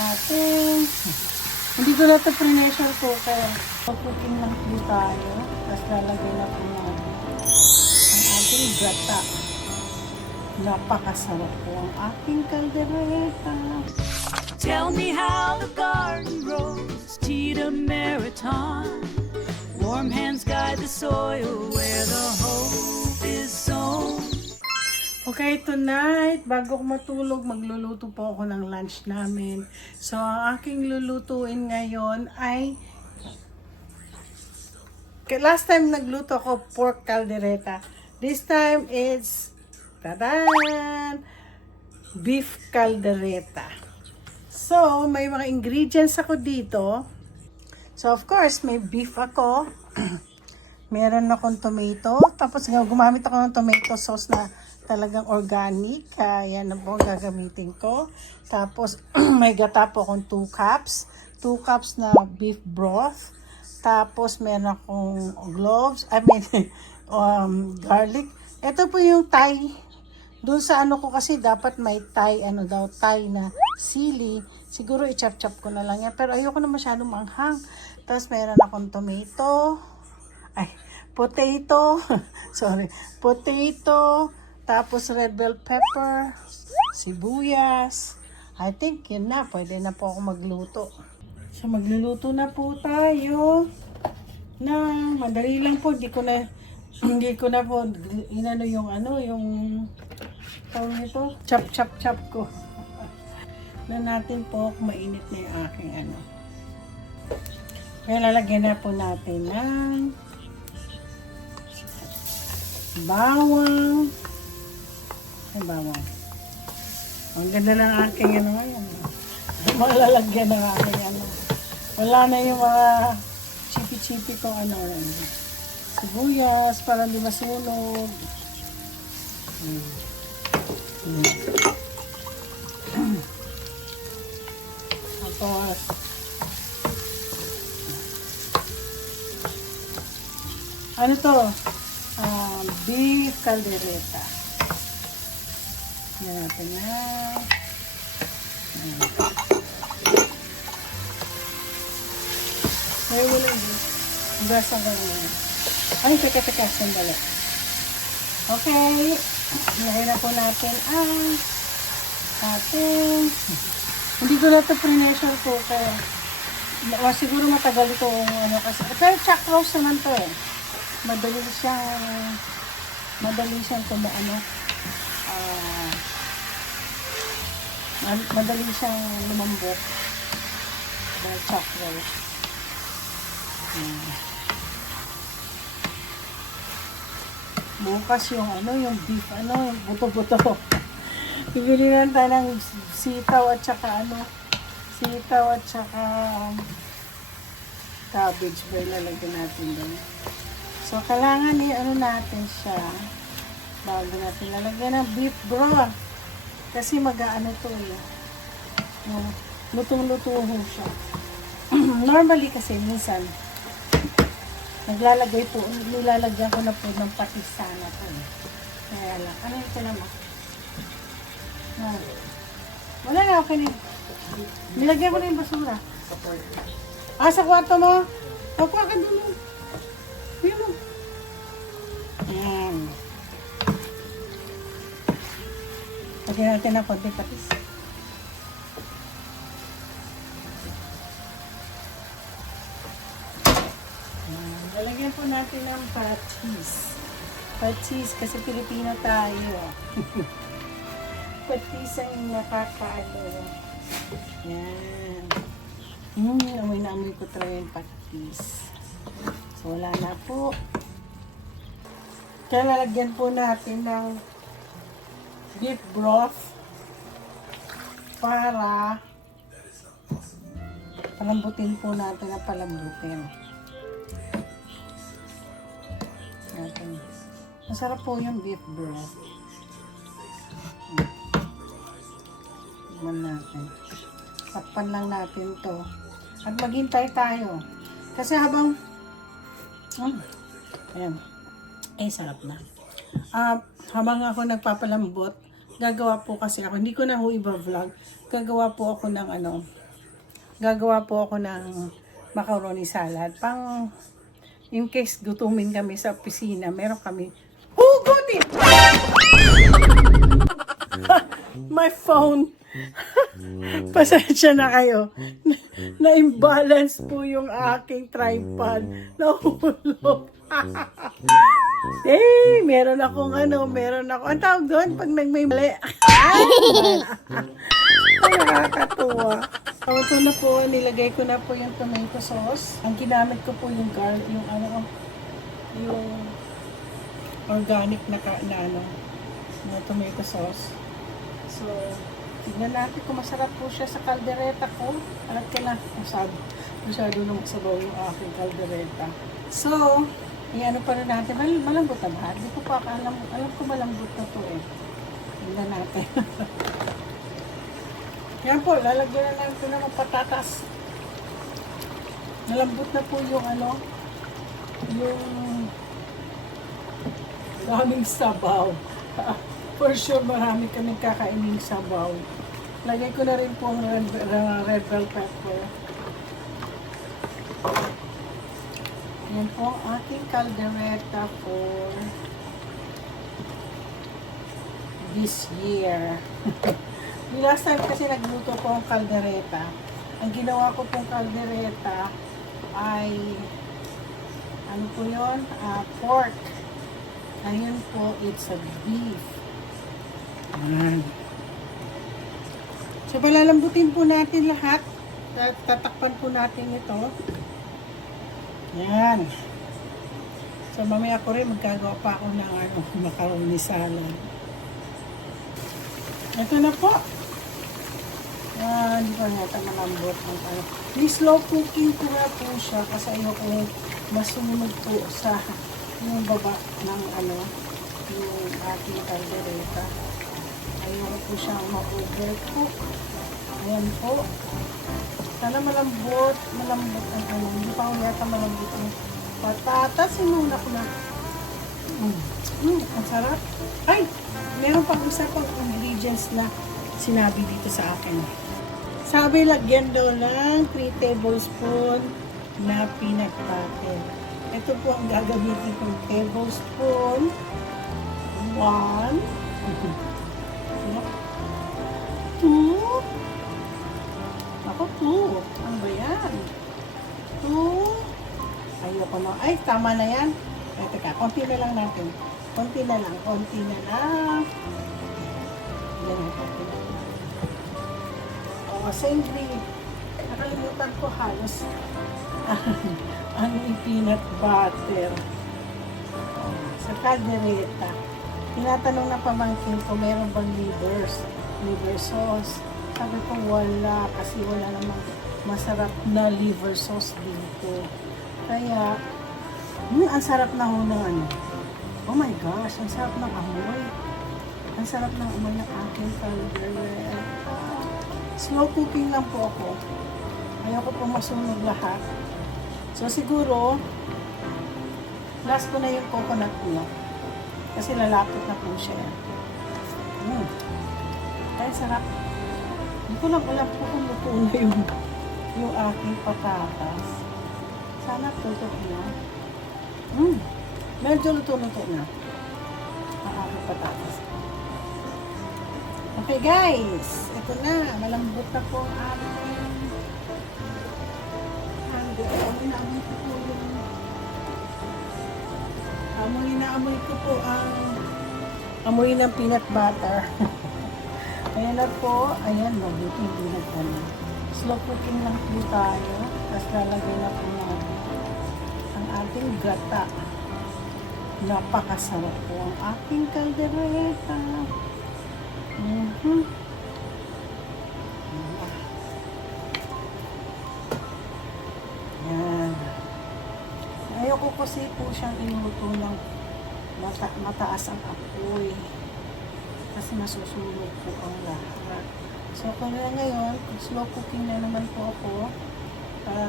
ating, hindi ko na ito pre-measure cooker. Cooking lang po tayo. Tapos lalagay na po natin ang ating gata. Napakasarap po ang aking kaldereta. Tell me how the garden grows, Tita Meriton. Warm hands guide the soil where the hope is sown. Okay, tonight, bago ko matulog, magluluto po ako ng lunch namin. So, ang aking lulutuin ngayon ay, last time nagluto ako pork caldereta. This time it's, tadan! Beef caldereta. So, may mga ingredients ako dito. So, of course, may beef ako. Meron akong tomato. Tapos, gumamit ako ng tomato sauce na talagang organic. Kaya na po ang gagamitin ko. Tapos, may gata po akong 2 cups. 2 cups na beef broth. Tapos, meron akong cloves. Garlic. Ito po yung Thai. Doon sa ano ko kasi dapat may Thai, Thai na sili. Siguro i-chop-chop ko na lang yan. Pero ayoko na masyadong manghang. Tapos meron akong potato. Sorry. Potato. Tapos red bell pepper. Sibuyas. I think yun na. Pwede na po ako magluto. So magluluto na po tayo. Madali lang po. Hindi ko na po yung tawag nito, chop ko. Na natin po mainit na yung aking Kaya lalagyan na po natin ng bawang. Bawang. Ang ganda ng aking ngayon. Malalagyan ng aking Wala na yung mga chipi-chipi ko sibuyas para hindi masunog. Tapos beef caldereta. Yan natin na. Ngayon mo lang din. Basa ka rin. Ay, teka, sandali. Okay. Lagay na po natin ang ating, hindi ko na ito pre-measure cooker. Siguro matagal ito kasi. Pero chuck roast naman to eh. Madali siyang madali siyang lumambot. Dahil chuck roast. Bukas yung beef, yung buto-buto. Bibili lang tayo ng sitaw at saka cabbage ba ilalagay natin doon. So, kailangan natin siya bago natin lalagyan ng beef broth. Kasi to eh. Lutong-luto siya. Normally kasi minsan, nilalagyan ko na po ng patis sana po. Kaya lang, ito naman? Wala na, okay na. Nilagyan ko na yung basura. Sa kwarto mo? Nakuha ka dun. Ayun mo. Ayan. Lagyan natin ng konti patis. Lalagyan po natin ng patis. Patis kasi Pilipino tayo. Patis ang nakakaano. Yan. Amoy na amoy ko talaga yung patis. So wala na po. Kaya lalagyan po natin ng beef broth para palambutin po natin ang palambutin. Masarap po yung beef broth. Tignan natin. Takpan lang natin to. At maghintay tayo. Kasi habang ayan. Sarap na. Habang ako nagpapalambot, gagawa po kasi ako. Hindi ko na ho iba-vlog. Gagawa po ako ng gagawa po ako ng macaroni salad. Pang, in case gutumin kami sa opisina, meron kami, hugutin! My phone. Pasensya na kayo. Na-imbalance po yung aking tripod. Nahulog. Meron akong ang tawag doon pag nagmimali. Nakakatuwa. So, ito na po, nilagay ko na po yung tomato sauce. Ang ginamit ko po yung yung organic na tomato sauce. So, tignan natin kung masarap po siya sa kaldereta ko. Alat ka na, masyado na magsabaw yung aking kaldereta. So, ano pa rin natin, malambot na ba? Hindi ko pa alam ko malambot na to eh. Tignan natin. Yan po, lalagyan na natin ng patatas. Malambot na po yung yung daming sabaw. For sure, marami kaming kakaining sabaw. Lagay ko na rin po ang red bell pepper. Yan po ang aking caldereta for this year. Last time kasi nagluto ko ang caldereta. Ang ginawa ko pong caldereta ay ano po yun? Pork. Ngayon po, it's a beef. So, palalambutin po natin lahat. Tatakpan po natin ito. Yan. So, mamaya ko rin magkagawa pa ako ng macaroni salad. Ito na po. Hindi ko yata malambot. Slow cooking ko na po siya kasi ayoko masunod po sa yung baba ng yung ating caldereta. Ayoko po siyang ma-overcook. Ayan po. Sana malambot ang hindi pa ako yata malambot yung patatas. Sinuna ko na. Ang sarap. Ay! Meron pang isa pang ingredients na sinabi dito sa akin. Sabi, lagyan daw ng 3 tablespoon na peanut butter. Ito po ang gagamitin kong tablespoon. 1 2 Ako, 2. Ano ba yan? 2 Ayoko na. Ay, tama na yan. Ay, teka, konti na lang natin. Konti na lang. Yan, konti na. Sa ingredient, nakalimutan ko halos yung peanut butter. Sa caldereta, tinatanong na pamangkin ko, meron bang liver sauce? Sabi ko wala, kasi wala namang masarap na liver sauce dito. Kaya, ang sarap na ho ng oh my gosh, ang sarap ng amoy. Ang sarap ng amoy ng aking caldereta. Slow cooking lang po ako. Ayoko po masunog lahat. So siguro, last ko na yung coconut milk. Kasi lalapot na po siya. Kaya sarap. Hindi ko lang alam po kung luto na yung aking patatas. Sana tutok na. Medyo luto-luto na ang aking patatas. Okay guys, ito na, malambot na po ang ating amoy ko po ang amoy ng peanut butter. Ayan na po, ayan, mabuti hindi nagkano. Slow cooking lang po tayo, tapos lalagay na po natin ang ating gata. Napakasarap po ang aking caldereta. Yan. Ayoko kasi po siyang inuto ng mataas ang apoy. Kasi masusunog po ang lahat. So, kung ngayon, slow cooking na naman po ako.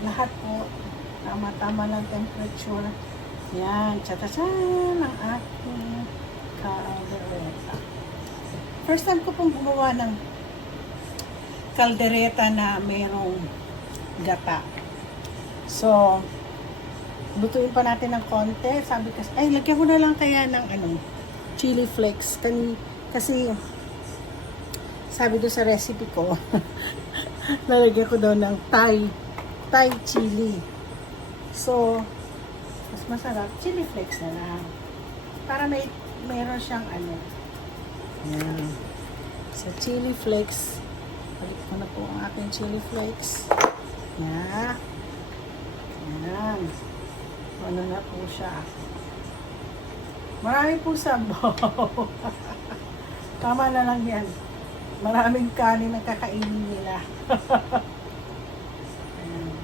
Lahat po, tama-tama ng temperature. Yan, tsa-tsa-tsan ang aking caldereta. First time ko pong gumawa ng caldereta na merong gata. So, lutuin pa natin ng konti. Sabi kasi, ay, lagyan ko na lang kaya ng chili flakes. Kasi, sabi doon sa recipe ko, lalagyan ko daw ng Thai chili. So, mas masarap, chili flakes na lang. Para meron siyang Yan. So, chili flakes. Balik ko na po ang ating chili flakes. Yan. Yan. Ano na po siya. Marami po sabaw. Tama na lang yan. Maraming kanin ang kakainin nila. Ayan.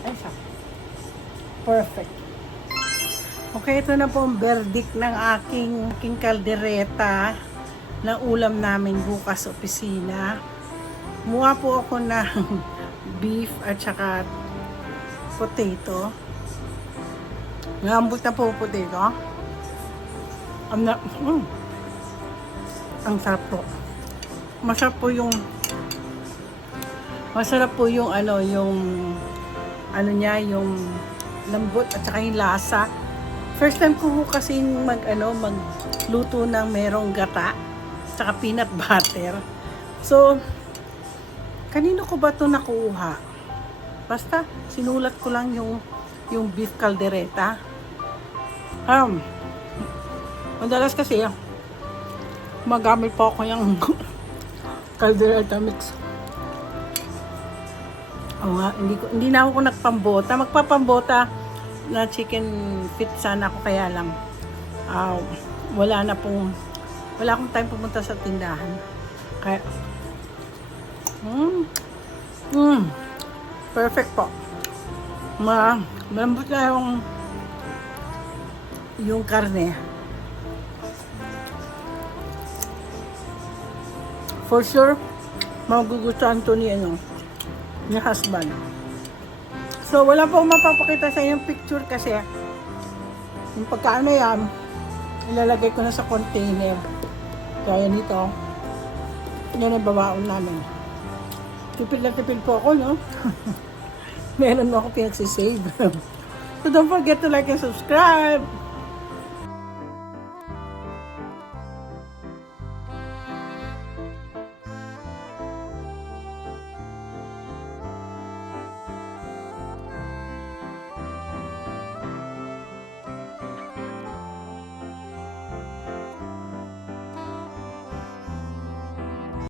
Ay, siya. Perfect. Okay, ito na po ang verdict ng aking kaldereta na ulam namin bukas sa opisina. Muha po ako ng beef at saka potato. Ngambot na po potato. Ang sarap po. Masarap po yung yung lambot at saka yung lasa. First time ko kasi magluto ng merong gata at saka peanut butter. So, kanino ko ba ito nakuha? Basta, sinulat ko lang yung beef caldereta. Madalas kasi, magamit po ako yung caldereta mix. Hindi na ako nagpambota. Magpapambota na chicken feet sana ako, kaya lang wala akong time pumunta sa tindahan. Kaya perfect po. Malambot na yung karne. For sure, magugustuhan to ni husband. So, wala po mapapakita sa inyong picture kasi yung pagkaano yan, ilalagay ko na sa container. Kaya nito, yan ang babaon namin. Tipid na tipid po ako, no? Meron mo ako pinagsisave. So, don't forget to like and subscribe.